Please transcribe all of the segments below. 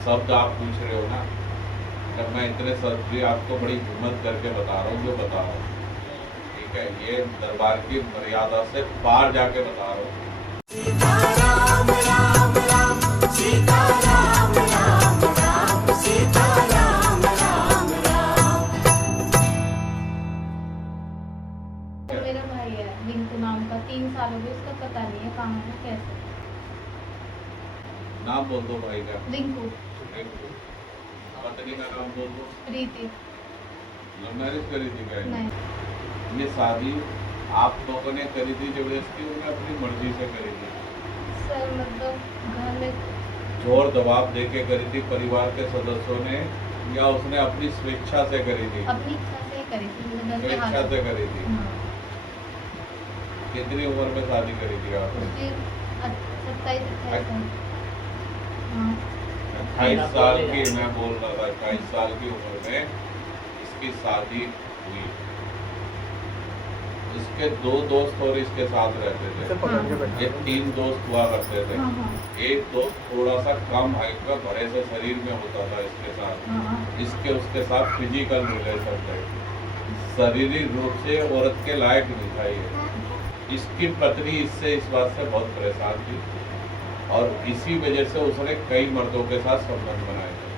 शब्द आप पूछ रहे हो ना, जब मैं इतने शब्द भी आपको बड़ी हिम्मत करके बता रहा हूँ जो बता रहा हूँ, ठीक है। ये दरबार की मर्यादा से पार जाके बता रहा हूँ। सीता राम राम राम, सीता राम राम राम, सीता राम राम राम। मेरा भाई है रिंकू नाम का, 3 साल हो गए, उसका पता नहीं है कहाँ है कैसे। नाम बोल दो भाई का। रिंकू। पत्नी का नाम बोल दो। प्रीति। लव मैरिज करी थी क्या? नहीं। ये शादी आप लोगों ने करी थी जबरदस्ती, उन्होंने अपनी मर्जी से करी थी? सर मतलब घर में जोर दबाव दे के करी थी परिवार के सदस्यों ने, या उसने अपनी स्वेच्छा से करी थी? अपनी इच्छा से ही करी थी, मतलब घर के स्वेच्छा हाथ। से करी थी। हाँ। कितनी उम्र में शादी करी थी आपने? उसकी 27-28 साल। हाँ। 28 साल की, मैं बोल रहा था 28 साल की उम्र में इसकी शादी हुई। इसके 2 दोस्त और इसके साथ रहते थे। ये 3 दोस्त हुआ करते थे। हाँ, हाँ। एक दोस्त थोड़ा सा कम हाइट का बड़े से शरीर में होता था इसके साथ। हाँ। इसके उसके साथ फिजिकल रिलेशन थे। शारीरिक रूप से औरत के लायक नहीं था ये। इसकी पत्नी इससे इस बात से बहुत परेशान थी और इसी वजह से उसने कई मर्दों के साथ संबंध बनाए थे।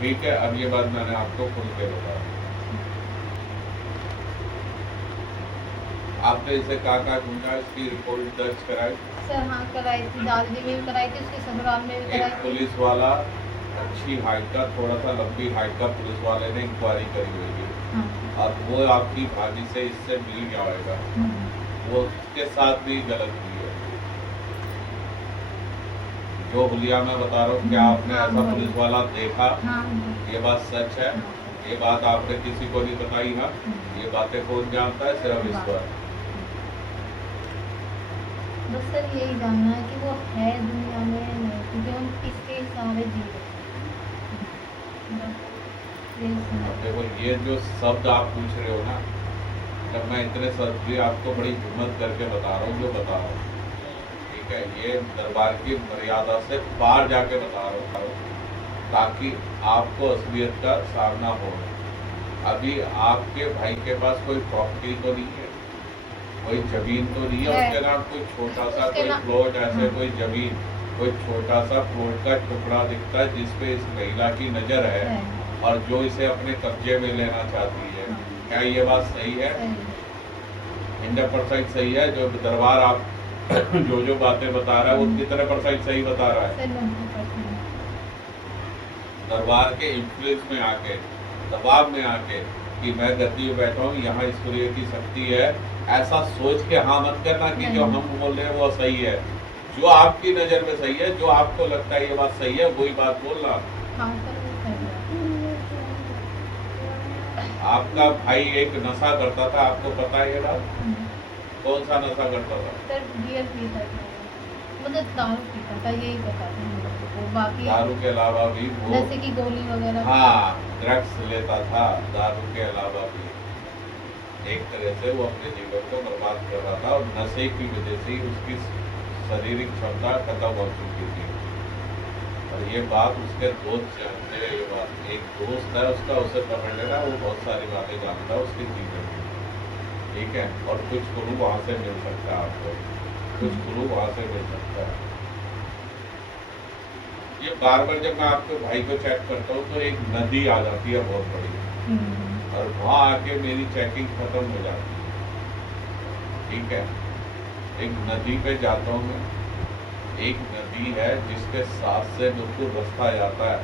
ठीक है, अब ये बात मैंने आपको खुल के बताया। आपने इसे कहा ढूंढा, इसकी रिपोर्ट दर्ज कराई? सर हाँ कराई थी, दादी में भी कराई थी, उसके ससुराल में भी कराई एक थी। पुलिस वाला अच्छी हाइट का, थोड़ा सा लंबी हाइट का पुलिस वाले ने इंक्वायरी करी हुई है। हाँ। और वो आपकी भाभी से इससे मिल जाएगा। वो उसके साथ भी गलत हुई है। जो हुलिया मैं बता रहा हूँ, क्या आपने ऐसा पुलिस वाला देखा? हाँ। ये बात सच है? ये बात आपने किसी को नहीं बताई? हाँ, ये बातें कौन जानता है? सिर्फ ईश्वर। बस सर यही जानना है कि वो है दुनिया में या नहीं, क्योंकि हम किसके सहारे जी रहे हैं। यही सुना। देखो, ये जो शब्द आप पूछ रहे हो ना, जब मैं इतने शब्द भी आपको बड़ी हिम्मत करके बता रहा हूँ जो बता रहा हूँ, ठीक है। ये दरबार की मर्यादा से पार जाके बता रहा हूँ ताकि आपको असलियत का सामना हो। अभी आपके भाई के पास कोई प्रॉपर्टी तो नहीं है, कोई जमीन तो नहीं है उसके नाम? कोई छोटा सा कोई प्लॉट, ऐसे कोई जमीन, कोई छोटा सा प्लॉट का टुकड़ा दिखता है जिसपे इस महिला की नजर है और जो इसे अपने कब्जे में लेना चाहती है? क्या ये बात सही है? 100% सही है? जो दरबार आप जो बातें बता रहा है वो कितने % सही बता रहा है? दरबार के इन्फ्लुएंस में आके, दबाव में आके कि मैं गद्दी में बैठा हूँ, यहाँ ईश्वरीय की शक्ति है, ऐसा सोच के हाँ मत करना कि जो हम बोल रहे हैं वो सही है। जो आपकी नज़र में सही है, जो आपको लगता है ये बात सही है, वही बात बोलना। आपका भाई एक नशा करता था, आपको पता है ये बात? कौन सा नशा करता था? सर बियर पीता था, मतलब दारू पीता था, यही पता था हम लोगों को। बाकी दारू के अलावा भी वो, जैसे कि गोली वगैरह। हाँ, ड्रग्स लेता था। दारू के अलावा भी एक तरह से वो अपने जीवन को बर्बाद कर रहा था और नशे की वजह से ही उसकी शारीरिक क्षमता खत्म हो चुकी थी। और ये बात उसके दोस्त जानते हैं। ये बात एक दोस्त है उसका, उसे पकड़ लेना, वो बहुत सारी बातें जानता है उसके जीवन में, ठीक है। और कुछ क्लू वहाँ से मिल सकता है आपको, कुछ क्लू वहाँ से मिल सकता है। ये बार बार जब मैं आपके भाई को चेक करता हूँ तो एक नदी आ जाती है बहुत बड़ी, और वहाँ आके मेरी चेकिंग खत्म हो जाती है, ठीक है। एक नदी पे जाता हूँ मैं, एक नदी है जिसके साथ से बिल्कुल रास्ता जाता है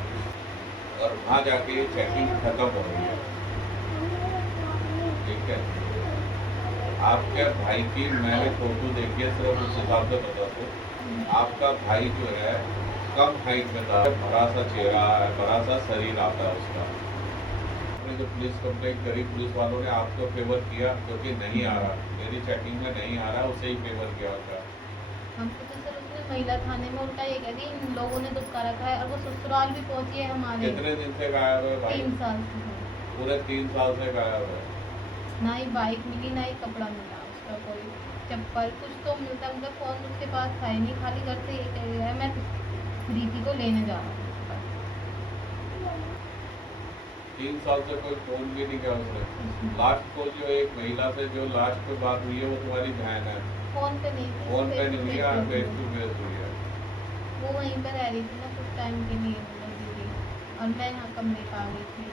और वहाँ जाके ये चेकिंग खत्म हो रही है, ठीक है। आपके भाई की मैंने फोटो देखी है, सिर्फ उस हिसाब से बता दो। आपका भाई जो है कम हाइट में था, बड़ा सा चेहरा है, बड़ा सा शरीर आता है उसका। आपने जो पुलिस कंप्लेंट करी, पुलिस वालों ने आपको फेवर किया क्योंकि नहीं आ रहा, मेरी चेकिंग में नहीं आ रहा, उसे ही फेवर किया होता। हमको तो सर उसने महिला थाने में उल्टा ये कह दी, इन लोगों ने धक्का रखा है, और वो ससुराल भी पहुंची है हमारे। कितने दिन से गायब है भाई? 3 साल से। पूरे 3 साल से गायब है। ना ही बाइक मिली, ना ही कपड़ा मिला उसका, कोई चप्पल कुछ तो मिलता, उनका फोन उसके पास था ही नहीं, खाली घर से ये कह रहा है मैं प्रीति को लेने जा रहा हूँ। 3 साल से कोई फोन भी नहीं किया उसने। लास्ट को जो एक महिला से जो लास्ट पे बात हुई है वो तुम्हारी बहन है। फोन पे नहीं थी, फोन पे face नहीं to हुई है, face फेस हुई। टू फेस हुई है। वो वहीं पर रह रही थी ना कुछ टाइम के लिए, वो दीदी, और मैं यहाँ कमरे पे आ गई थी।